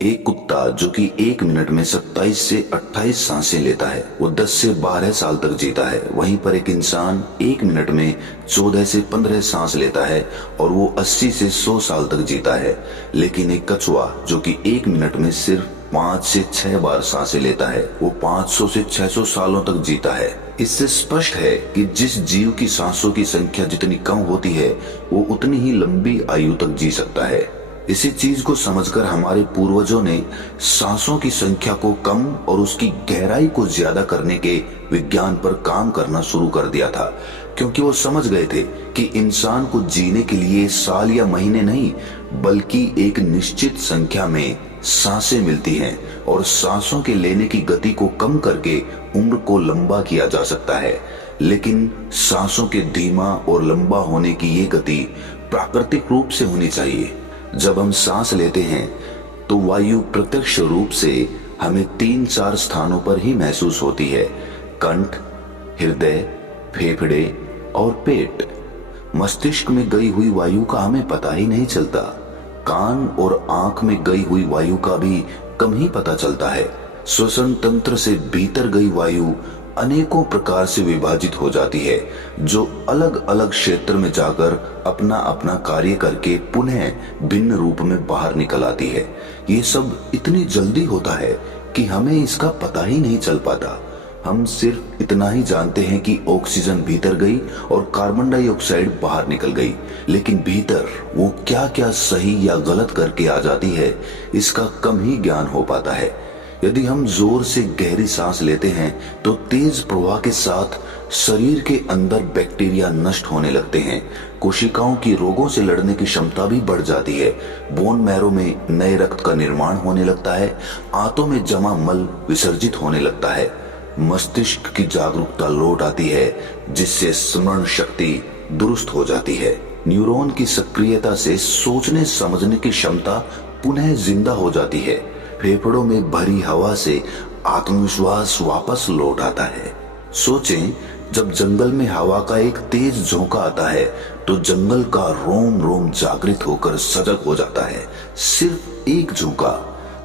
एक कुत्ता जो कि 1 मिनट में 27 से 28 सांसें लेता है, वो 10 से 12 साल तक जीता है। वहीं पर एक इंसान 1 मिनट में 14 से 15 सांस लेता है और वो 80 से 100 साल तक जीता है। लेकिन एक कछुआ जो कि 1 मिनट में सिर्फ 5 से 6 बार सांसें लेता है, वो 500 से 600 सालों तक जीता है। इससे स्पष्ट है कि जिस जीव की सांसों की संख्या जितनी कम होती है, वो उतनी ही लंबी आयु तक जी सकता है। इसी चीज को समझकर हमारे पूर्वजों ने सांसों की संख्या को कम और उसकी गहराई को ज्यादा करने के विज्ञान पर काम करना शुरू कर दिया था, क्योंकि वो समझ गए थे कि इंसान को जीने के लिए साल या महीने नहीं, बल्कि एक निश्चित संख्या में सांसें मिलती हैं और सांसों के लेने की गति को कम करके उम्र को लंबा किया जा सकता है। लेकिन सांसों के धीमा और लंबा होने की ये गति प्राकृतिक रूप से होनी चाहिए। जब हम सांस लेते हैं तो वायु प्रत्यक्ष रूप से हमें 3-4 स्थानों पर ही महसूस होती है: कंठ, हृदय, फेफड़े और पेट। मस्तिष्क में गई हुई वायु का हमें पता ही नहीं चलता। कान और आंख में गई हुई वायु का भी कम ही पता चलता है। श्वसन तंत्र से भीतर गई वायु अनेकों प्रकार से विभाजित हो जाती है, जो अलग अलग क्षेत्र में जाकर अपना अपना कार्य करके पुनः भिन्न रूप में बाहर निकल आती है। ये सब इतनी जल्दी होता है कि हमें इसका पता ही नहीं चल पाता। हम सिर्फ इतना ही जानते हैं कि ऑक्सीजन भीतर गई और कार्बन डाइऑक्साइड बाहर निकल गई, लेकिन भीतर वो क्या क्या सही या गलत करके आ जाती है, इसका कम ही ज्ञान हो पाता है। यदि हम जोर से गहरी सांस लेते हैं तो तेज प्रवाह के साथ शरीर के अंदर बैक्टीरिया नष्ट होने लगते हैं। कोशिकाओं की रोगों से लड़ने की क्षमता भी बढ़ जाती है। बोन मैरो में नए रक्त का निर्माण होने लगता है। आंतों में जमा मल विसर्जित होने लगता है। मस्तिष्क की जागरूकता लौट आती है, जिससे स्मरण शक्ति दुरुस्त हो जाती है। न्यूरॉन की सक्रियता से सोचने समझने की क्षमता पुनः जिंदा हो जाती है। फेफड़ों में भरी हवा से आत्मविश्वास वापस लौट आता है। सोचें, जब जंगल में हवा का एक तेज झोंका आता है तो जंगल का रोम रोम जागृत होकर सजग हो जाता है। सिर्फ एक झोंका।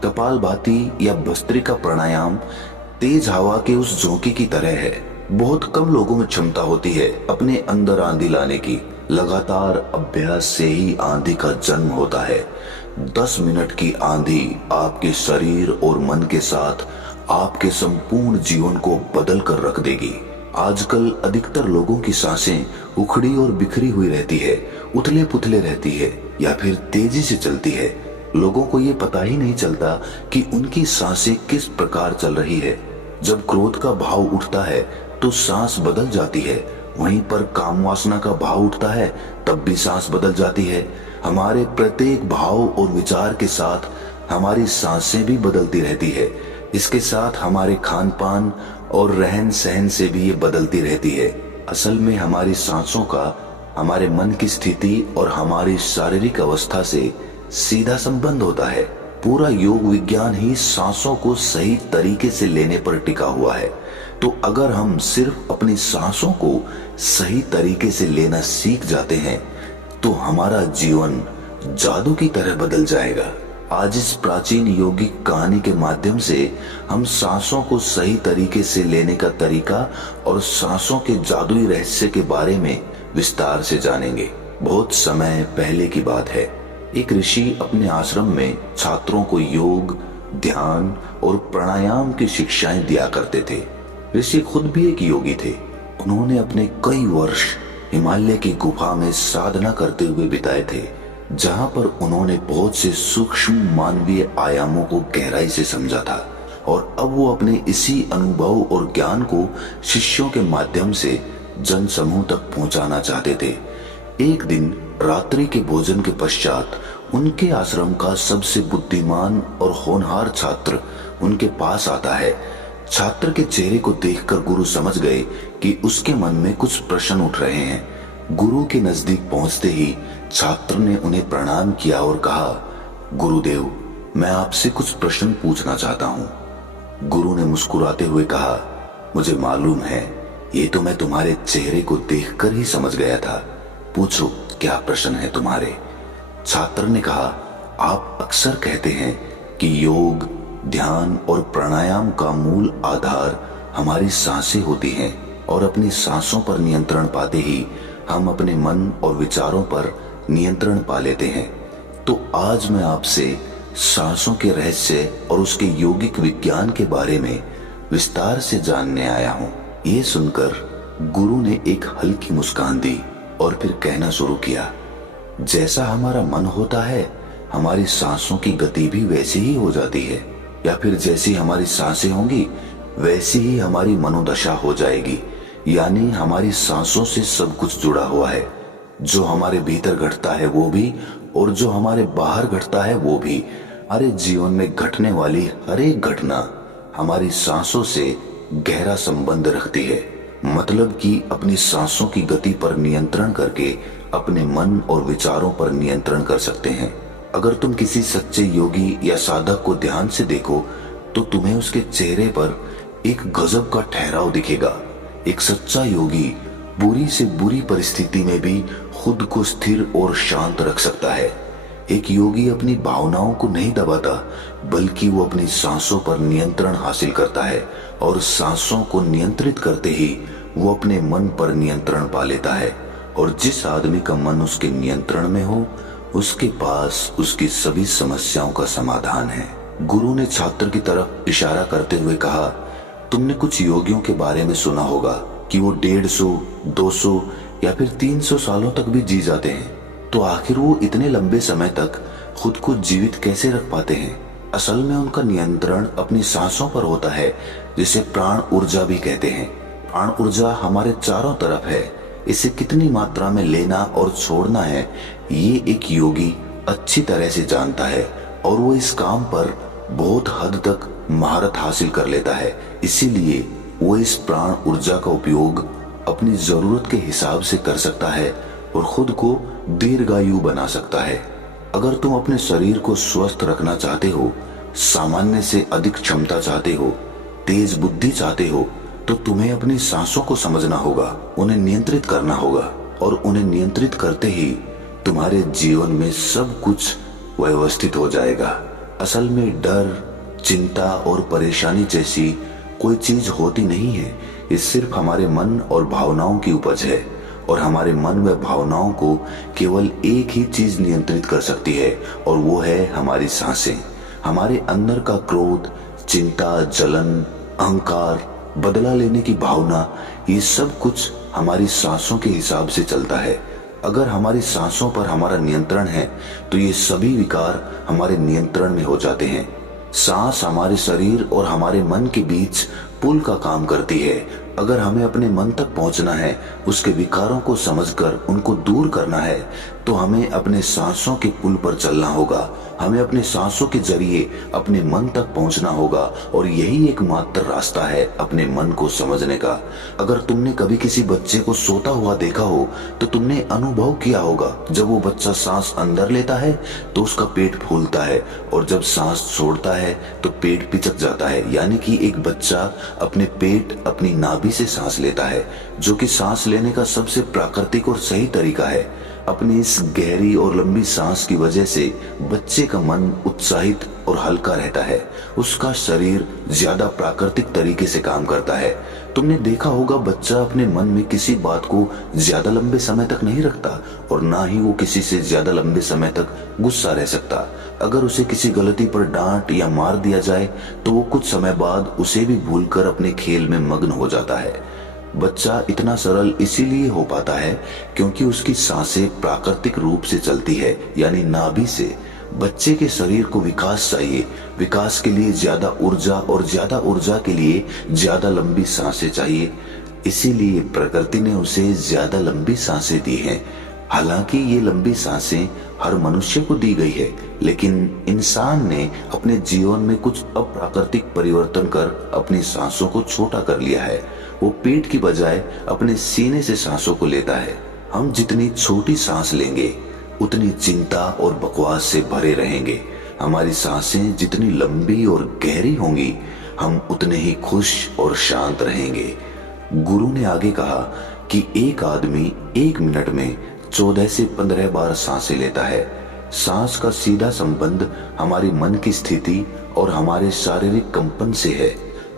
कपालभाति या भस्त्रिका प्राणायाम तेज हवा के उस झोंके की तरह है। बहुत कम लोगों में क्षमता होती है अपने अंदर आंधी लाने की। लगातार अभ्यास से ही आंधी का जन्म होता है। 10 मिनट की आंधी आपके शरीर और मन के साथ आपके संपूर्ण जीवन को बदल कर रख देगी। आजकल अधिकतर लोगों की सांसें उखड़ी और बिखरी हुई रहती है, उथले पुथले रहती है या फिर तेजी से चलती है। लोगों को ये पता ही नहीं चलता कि उनकी सांसें किस प्रकार चल रही है। जब क्रोध का भाव उठता है तो सांस बदल जाती है। वहीं पर काम वासना का भाव उठता है, तब भी सांस बदल जाती है। हमारे प्रत्येक भाव और विचार के साथ हमारी सांसें भी बदलती रहती है। इसके साथ हमारे खान पान और रहन सहन से भी ये बदलती रहती है। असल में हमारी सांसों का हमारे मन की स्थिति और हमारी शारीरिक अवस्था से सीधा संबंध होता है। पूरा योग विज्ञान ही सांसों को सही तरीके से लेने पर टिका हुआ है। तो अगर हम सिर्फ अपनी सांसों को सही तरीके से लेना सीख जाते हैं तो हमारा जीवन जादू की तरह बदल जाएगा। आज इस प्राचीन यौगिक कहानी के माध्यम से हम सांसों को सही तरीके से लेने का तरीका और सांसों के जादुई रहस्य के बारे में विस्तार से जानेंगे। बहुत समय पहले की बात है। एक ऋषि अपने आश्रम में छात्रों को योग, ध्यान और प्राणायाम की शिक्षाएं दिया करते थे। ऋषि खुद भी एक योगी थे। उन्होंने अपने कई वर्ष हिमालय की गुफा में साधना करते हुए बिताए थे, जहां पर उन्होंने बहुत से सूक्ष्म मानवीय आयामों को गहराई से समझा था और अब वो अपने इसी अनुभव और ज्ञान को शिष्यों के माध्यम से जन समूह तक पहुंचाना चाहते थे। एक दिन रात्रि के भोजन के पश्चात उनके आश्रम का सबसे बुद्धिमान और होनहार छात्र उनके पास आता है। छात्र के चेहरे को देखकर गुरु समझ गए कि उसके मन में कुछ प्रश्न उठ रहे हैं। गुरु के नजदीक पहुंचते ही छात्र ने उन्हें प्रणाम किया और कहा, गुरुदेव, मैं आपसे कुछ प्रश्न पूछना चाहता हूं। गुरु ने मुस्कुराते हुए कहा, मुझे मालूम है, ये तो मैं तुम्हारे चेहरे को देखकर ही समझ गया था। पूछो, क्या प्रश्न है तुम्हारे? छात्र ने कहा, आप अक्सर कहते हैं कि योग, ध्यान और प्राणायाम का मूल आधार हमारी सांसें होती हैं और अपनी सांसों पर नियंत्रण पाते ही हम अपने मन और विचारों पर नियंत्रण पा लेते हैं। तो आज मैं आपसे सांसों के रहस्य और उसके योगिक विज्ञान के बारे में विस्तार से जानने आया हूँ। ये सुनकर गुरु ने एक हल्की मुस्कान दी और फिर कहना शुरू किया, जैसा हमारा मन होता है हमारी सांसों की गति भी वैसी ही हो जाती है, या फिर जैसी हमारी सांसें होंगी वैसी ही हमारी मनोदशा हो जाएगी। यानी हमारी सांसों से सब कुछ जुड़ा हुआ है। जो हमारे भीतर घटता है वो भी और जो हमारे बाहर घटता है वो भी। हमारे जीवन में घटने वाली हर एक घटना हमारी सांसों से गहरा संबंध रखती है। मतलब कि अपनी सांसों की गति पर नियंत्रण करके अपने मन और विचारों पर नियंत्रण कर सकते हैं। अगर तुम किसी सच्चे योगी या साधक को ध्यान से देखो तो तुम्हें उसके चेहरे पर एक गजब का ठहराव दिखेगा। एक सच्चा योगी बुरी से बुरी परिस्थिति में भी खुद को स्थिर और शांत रख सकता है। एक योगी अपनी भावनाओं को नहीं दबाता, बल्कि वो अपनी सांसों पर नियंत्रण हासिल करता है और सांसों को नियंत्रित करते ही वो अपने मन पर नियंत्रण पा लेता है। और जिस आदमी का मन उसके नियंत्रण में हो उसके पास उसकी सभी समस्याओं का समाधान है। गुरु ने छात्र की तरफ इशारा करते हुए कहा, तुमने कुछ योगियों के बारे में सुना होगा कि वो 150, 200 या फिर 300 सालों तक भी जी जाते हैं। तो आखिर वो इतने लंबे समय तक खुद को जीवित कैसे रख पाते हैं? असल में उनका नियंत्रण अपनी सांसों पर होता है, जिसे प्राण ऊर्जा भी कहते हैं। प्राण ऊर्जा हमारे चारों तरफ है। इसे कितनी मात्रा में लेना और छोड़ना है ये एक योगी अच्छी तरह से जानता है और वो इस काम पर बहुत हद तक महारत हासिल कर लेता है। इसीलिए वो इस प्राण ऊर्जा का उपयोग अपनी जरूरत के हिसाब से कर सकता है और खुद को दीर्घायु बना सकता है। अगर तुम अपने शरीर को स्वस्थ रखना चाहते हो, सामान्य से अधिक क्षमता चाहते हो, तेज बुद्धि चाहते हो, तो तुम्हें अपनी सांसों को समझना होगा, उन्हें नियंत्रित करना होगा। और उन्हें नियंत्रित करते ही तुम्हारे जीवन में सब कुछ व्यवस्थित हो जाएगा। असल में डर, चिंता और परेशानी जैसी कोई चीज होती नहीं है। ये सिर्फ हमारे मन और भावनाओं की उपज है और हमारे मन व भावनाओं को केवल एक ही चीज नियंत्रित कर सकती है और वो है हमारी सांसें। हमारे अंदर का क्रोध, चिंता, जलन, अहंकार, बदला लेने की भावना, ये सब कुछ हमारी सांसों के हिसाब से चलता है। अगर हमारी सांसों पर हमारा नियंत्रण है तो ये सभी विकार हमारे नियंत्रण में हो जाते हैं। सांस हमारे शरीर और हमारे मन के बीच पुल का काम करती है। अगर हमें अपने मन तक पहुंचना है, उसके विकारों को समझकर उनको दूर करना है, तो हमें अपने सांसों के पुल पर चलना होगा। हमें अपने सांसों के जरिए अपने मन तक पहुंचना होगा और यही एकमात्र रास्ता है अपने मन को समझने का। अगर तुमने कभी किसी बच्चे को सोता हुआ देखा हो तो तुमने अनुभव किया होगा, जब वो बच्चा सांस अंदर लेता है तो उसका पेट फूलता है और जब सांस छोड़ता है तो पेट पिचक जाता है। यानी कि एक बच्चा अपने पेट, अपनी नाभि से सांस लेता है, जो कि सांस लेने का सबसे प्राकृतिक और सही तरीका है। अपनी इस गहरी और लंबी सांस की वजह से बच्चे का मन उत्साहित और हल्का रहता है। उसका शरीर ज्यादा प्राकृतिक तरीके से काम करता है। तुमने देखा होगा, बच्चा अपने मन में किसी बात को ज्यादा लंबे समय तक नहीं रखता और ना ही वो किसी से ज्यादा लंबे समय तक गुस्सा रह सकता। अगर उसे किसी गलती पर डांट या मार दिया जाए तो वो कुछ समय बाद उसे भी भूलकर अपने खेल में मग्न हो जाता है। बच्चा इतना सरल इसीलिए हो पाता है क्योंकि उसकी सांसें प्राकृतिक रूप से चलती है, यानी नाभि से। बच्चे के शरीर को विकास चाहिए, विकास के लिए ज्यादा ऊर्जा और ज्यादा ऊर्जा के लिए ज्यादा लंबी सांसें चाहिए। इसीलिए प्रकृति ने उसे ज्यादा लंबी सांसें दी हैं। हालांकि ये लंबी सांसें हर मनुष्य को दी गई है, लेकिन इंसान ने अपने जीवन में कुछ अप्राकृतिक परिवर्तन कर अपनी सांसों को छोटा कर लिया है। वो पेट की बजाय अपने सीने से सांसों को लेता है। हम जितनी छोटी सांस लेंगे उतनी चिंता और बकवास से भरे रहेंगे। हमारी सांसें जितनी लंबी और गहरी होंगी हम उतने ही खुश और शांत रहेंगे। गुरु ने आगे कहा कि एक आदमी 1 मिनट में 14 से 15 बार सांसें लेता है। सांस का सीधा संबंध हमारी मन की स्थिति और हमारे शारीरिक कंपन से है।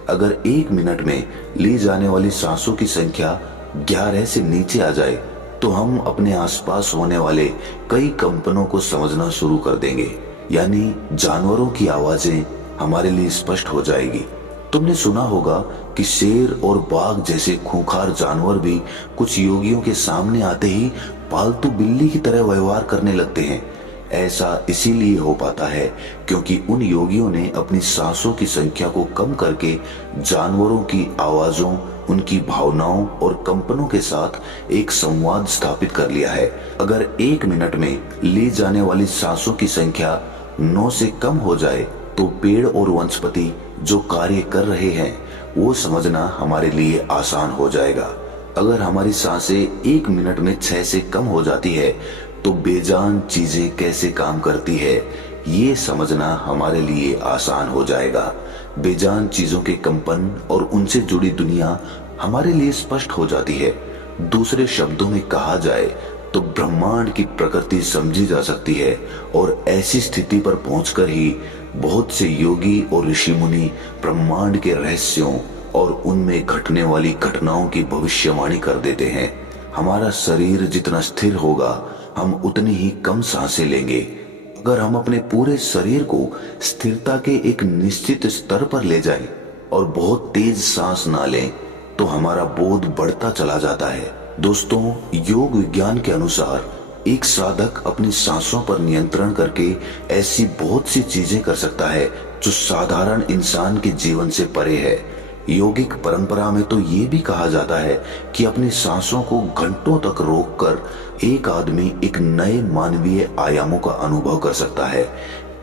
अगर 1 मिनट में ली जाने वाली सांसों की संख्या 11 से नीचे आ जाए तो हम अपने आसपास होने वाले कई कंपनों को समझना शुरू कर देंगे, यानी जानवरों की आवाजें हमारे लिए स्पष्ट हो जाएगी। तुमने सुना होगा कि शेर और बाघ जैसे खूंखार जानवर भी कुछ योगियों के सामने आते ही पालतू बिल्ली की तरह व्यवहार करने लगते हैं। ऐसा इसीलिए हो पाता है क्योंकि उन योगियों ने अपनी सांसों की संख्या को कम करके जानवरों की आवाजों, उनकी भावनाओं और कंपनों के साथ एक संवाद स्थापित कर लिया है। अगर 1 मिनट में ली जाने वाली सांसों की संख्या 9 से कम हो जाए तो पेड़ और वनस्पति जो कार्य कर रहे हैं वो समझना हमारे लिए आसान हो जाएगा। अगर हमारी सांसें 1 मिनट में 6 से कम हो जाती है तो बेजान चीजें कैसे काम करती है ये समझना हमारे लिए आसान हो जाएगा। बेजान चीजों के कंपन और उनसे जुड़ी दुनिया हमारे लिए स्पष्ट हो जाती है। दूसरे शब्दों में कहा जाए तो ब्रह्मांड की प्रकृति समझी जा सकती है और ऐसी स्थिति पर पहुंचकर ही बहुत से योगी और ऋषि मुनि ब्रह्मांड के रहस्यों और उनमें घटने वाली घटनाओं की भविष्यवाणी कर देते हैं। हमारा शरीर जितना स्थिर होगा हम उतनी ही कम सांसें लेंगे। अगर हम अपने पूरे शरीर को स्थिरता के एक निश्चित स्तर पर ले जाएं और बहुत तेज सांस ना लें तो हमारा बोध बढ़ता चला जाता है। दोस्तों, योग विज्ञान के अनुसार एक साधक अपनी सांसों पर नियंत्रण करके ऐसी बहुत सी चीजें कर सकता है जो साधारण इंसान के जीवन से परे है। योगिक परंपरा में तो ये भी कहा जाता है कि अपनी सांसों को घंटों तक रोककर एक आदमी एक नए मानवीय आयामों का अनुभव कर सकता है।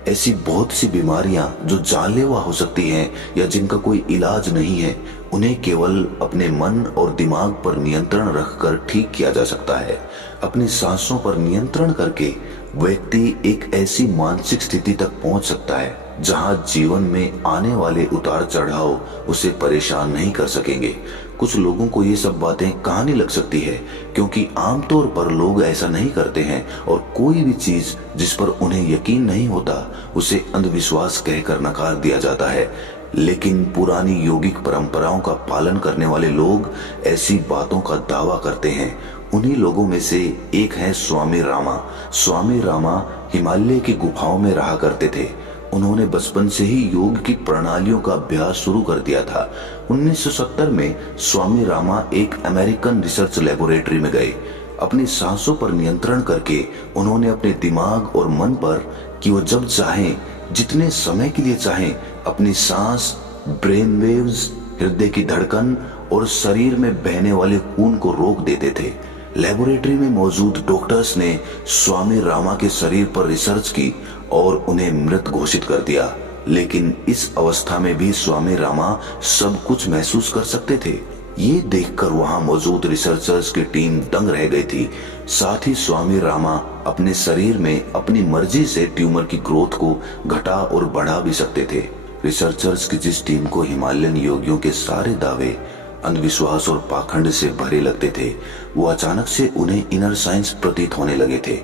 ऐसी बहुत सी बीमारियां जो जानलेवा हो सकती हैं या जिनका कोई इलाज नहीं है, उन्हें केवल अपने मन और दिमाग पर नियंत्रण रखकर ठीक किया जा सकता है। अपनी सांसों पर नियंत्रण करके व्यक्ति एक ऐसी मानसिक स्थिति तक पहुंच सकता है जहां जीवन में आने वाले उतार चढ़ाव उसे परेशान नहीं कर सकेंगे। कुछ लोगों को ये सब बातें कहानी लग सकती है क्योंकि आमतौर पर लोग ऐसा नहीं करते हैं और कोई भी चीज जिस पर उन्हें यकीन नहीं होता उसे अंधविश्वास कहकर नकार दिया जाता है। लेकिन पुरानी योगिक परंपराओं का पालन करने वाले लोग ऐसी बातों का दावा करते हैं। उन्हीं लोगों में से एक है स्वामी रामा। स्वामी रामा हिमालय की गुफाओं में रहा करते थे। उन्होंने बचपन से ही योग की प्रणालियों का अभ्यास शुरू कर दिया था। 1970 में स्वामी रामा एक अमेरिकन रिसर्च लेबोरेटरी में गए। अपनी सांसों पर नियंत्रण करके उन्होंने अपने दिमाग और मन पर कि वो जब चाहें, जितने समय के लिए चाहें, अपनी सांस, ब्रेन वेव्स, हृदय की धड़कन और शरीर में बहने वाले खून को रोक देते थे। लेबोरेटरी में मौजूद डॉक्टर्स ने स्वामी रामा के शरीर पर रिसर्च की और उन्हें मृत घोषित कर दिया। लेकिन इस अवस्था में भी स्वामी रामा सब कुछ महसूस कर सकते थे। ये देखकर वहां मौजूद रिसर्चर्स की टीम दंग रह गई थी। साथ ही स्वामी रामा अपने शरीर में अपनी मर्जी से ट्यूमर की ग्रोथ को घटा और बढ़ा भी सकते थे। रिसर्चर्स की जिस टीम को हिमालयन योगियों के सारे दावे अंधविश्वास और पाखंड से भरे लगते थे, वो अचानक से उन्हें इनर साइंस प्रतीत होने लगे थे,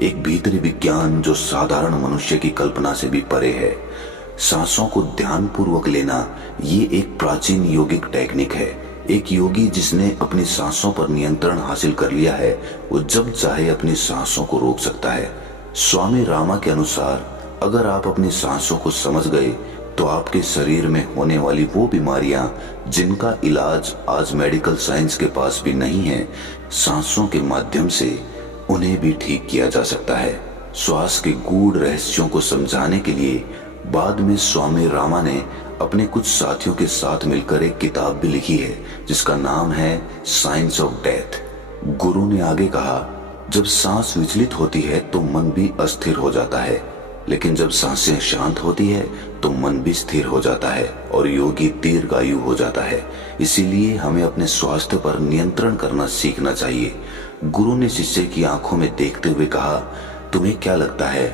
एक भीतरी विज्ञान जो साधारण मनुष्य की कल्पना से भी परे है। सांसों को ध्यान पूर्वक लेना ये एक प्राचीन योगिक टेक्निक है। एक योगी जिसने अपनी सांसों पर नियंत्रण हासिल कर लिया है, वो जब चाहे अपनी सांसों को रोक सकता है। स्वामी रामा के अनुसार अगर आप अपनी सांसों को समझ गए तो आपके शरीर में होने वाली वो बीमारियां जिनका इलाज आज मेडिकल साइंस के पास भी नहीं है, सांसों के माध्यम से उन्हें भी ठीक किया जा सकता है। श्वास के गूढ़ रहस्यों को समझाने के लिए बाद में स्वामी रामा ने अपने कुछ साथियों के साथ मिलकर एक किताब भी लिखी है जिसका नाम है साइंस ऑफ डेथ। गुरु ने आगे कहा, जब सांस विचलित होती है तो मन भी अस्थिर हो जाता है, लेकिन जब सांसें शांत होती है तो मन भी स्थिर हो जाता है और योगी दीर्घायु हो जाता है। इसीलिए हमें अपने स्वास्थ्य पर नियंत्रण करना सीखना चाहिए। गुरु ने शिष्य की आंखों में देखते हुए कहा, तुम्हें क्या लगता है,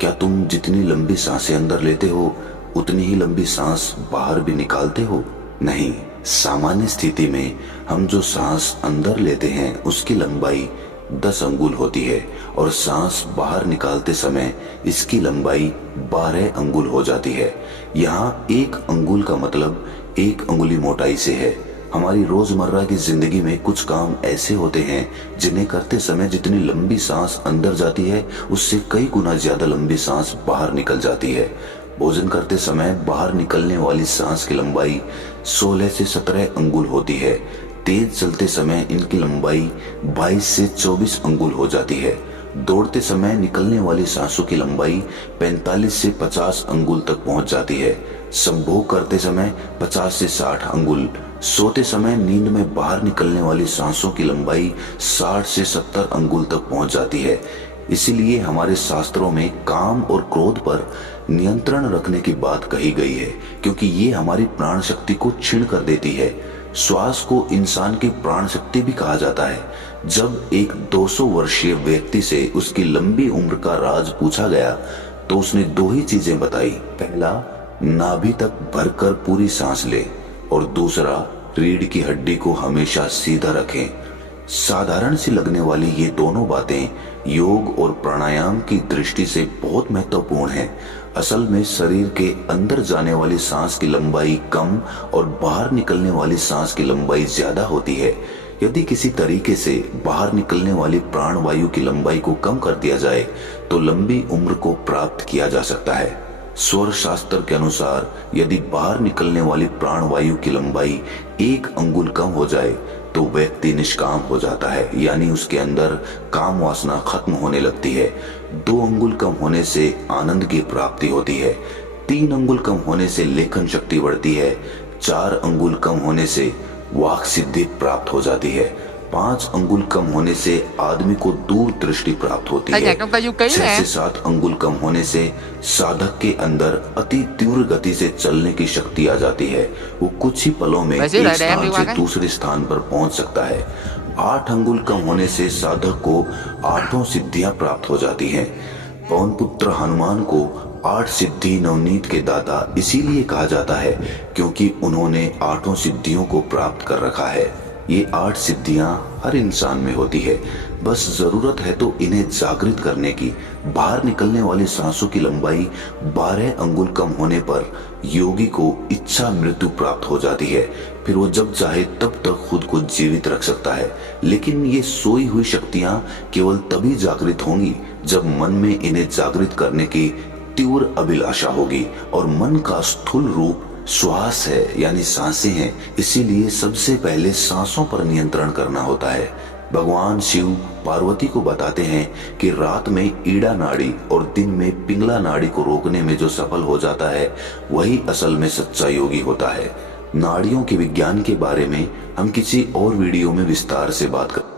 क्या तुम जितनी लंबी सांसें अंदर लेते हो उतनी ही लंबी सांस बाहर भी निकालते हो? नहीं, सामान्य स्थिति में हम जो सांस अंदर लेते हैं उसकी लंबाई 10 अंगुल होती है और सांस बाहर निकालते समय इसकी लंबाई 12 अंगुल हो जाती है। यहाँ 1 अंगुल का मतलब 1 अंगुली मोटाई से है। हमारी रोजमर्रा की जिंदगी में कुछ काम ऐसे होते हैं जिन्हें करते समय जितनी लंबी सांस अंदर जाती है उससे कई गुना ज्यादा लंबी सांस बाहर निकल जाती है। भोजन करते समय बाहर निकलने वाली सांस की लंबाई 16 से 17 अंगुल होती है। तेज चलते समय इनकी लंबाई 22 से 24 अंगुल हो जाती है। दौड़ते समय निकलने वाली सांसों की लंबाई 45 से 50 अंगुल तक पहुंच जाती है। संभोग करते समय 50 से 60 अंगुल। सोते समय नींद में बाहर निकलने वाली सांसों की लंबाई 60 से 70 अंगुल तक पहुंच जाती है। इसीलिए हमारे शास्त्रों में काम और क्रोध पर नियंत्रण रखने की बात कही गई है, क्योंकि ये हमारी प्राण शक्ति को छीन कर देती है। श्वास को इंसान की प्राण शक्ति भी कहा जाता है। जब एक 200 वर्षीय व्यक्ति से उसकी लंबी उम्र का राज पूछा गया तो उसने 2 ही चीजें बताई। पहला, नाभि तक भरकर पूरी सांस ले, और दूसरा, रीढ़ की हड्डी को हमेशा सीधा रखें। साधारण सी लगने वाली ये दोनों बातें योग और प्राणायाम की दृष्टि से बहुत महत्वपूर्ण हैं। असल में शरीर के अंदर जाने वाली सांस की लंबाई कम और बाहर निकलने वाली सांस की लंबाई ज्यादा होती है। यदि किसी तरीके से बाहर निकलने वाली प्राण वायु की लंबाई को कम कर दिया जाए तो लंबी उम्र को प्राप्त किया जा सकता है। स्वर शास्त्र के अनुसार यदि बाहर निकलने वाली प्राण वायु की लंबाई 1 अंगुल कम हो जाए तो व्यक्ति निष्काम हो जाता है, यानी उसके अंदर काम वासना खत्म होने लगती है। 2 अंगुल कम होने से आनंद की प्राप्ति होती है। 3 अंगुल कम होने से लेखन शक्ति बढ़ती है। 4 अंगुल कम होने से वाक सिद्धि प्राप्त हो जाती है। 5 अंगुल कम होने से आदमी को दूर दृष्टि प्राप्त होती है। 6 से 7 अंगुल कम होने से साधक के अंदर अति तीव्र गति से चलने की शक्ति आ जाती है। वो कुछ ही पलों में एक स्थान से दूसरे स्थान पर पहुंच सकता है। 8 अंगुल कम होने से साधक को 8 सिद्धियां प्राप्त हो जाती हैं। पवन पुत्र हनुमान को 8 सिद्धि नवनीत के दाता इसीलिए कहा जाता है क्योंकि उन्होंने 8 सिद्धियों को प्राप्त कर रखा है। ये 8 सिद्धियां हर इंसान में होती है, बस जरूरत है तो इन्हें जागृत करने की। बाहर निकलने वाली सांसों की लंबाई 12 अंगुल कम होने पर योगी को इच्छा मृत्यु प्राप्त हो जाती है। फिर वो जब चाहे तब तक खुद को जीवित रख सकता है। लेकिन ये सोई हुई शक्तियां केवल तभी जागृत होंगी जब मन में इन्हें जागृत करने की तीव्र अभिलाषा होगी, और मन का स्थूल रूप श्वास है, यानी सांसें हैं। इसीलिए सबसे पहले सांसों पर नियंत्रण करना होता है। भगवान शिव पार्वती को बताते हैं कि रात में ईड़ा नाड़ी और दिन में पिंगला नाड़ी को रोकने में जो सफल हो जाता है वही असल में सच्चा योगी होता है। नाड़ियों के विज्ञान के बारे में हम किसी और वीडियो में विस्तार से बात करें।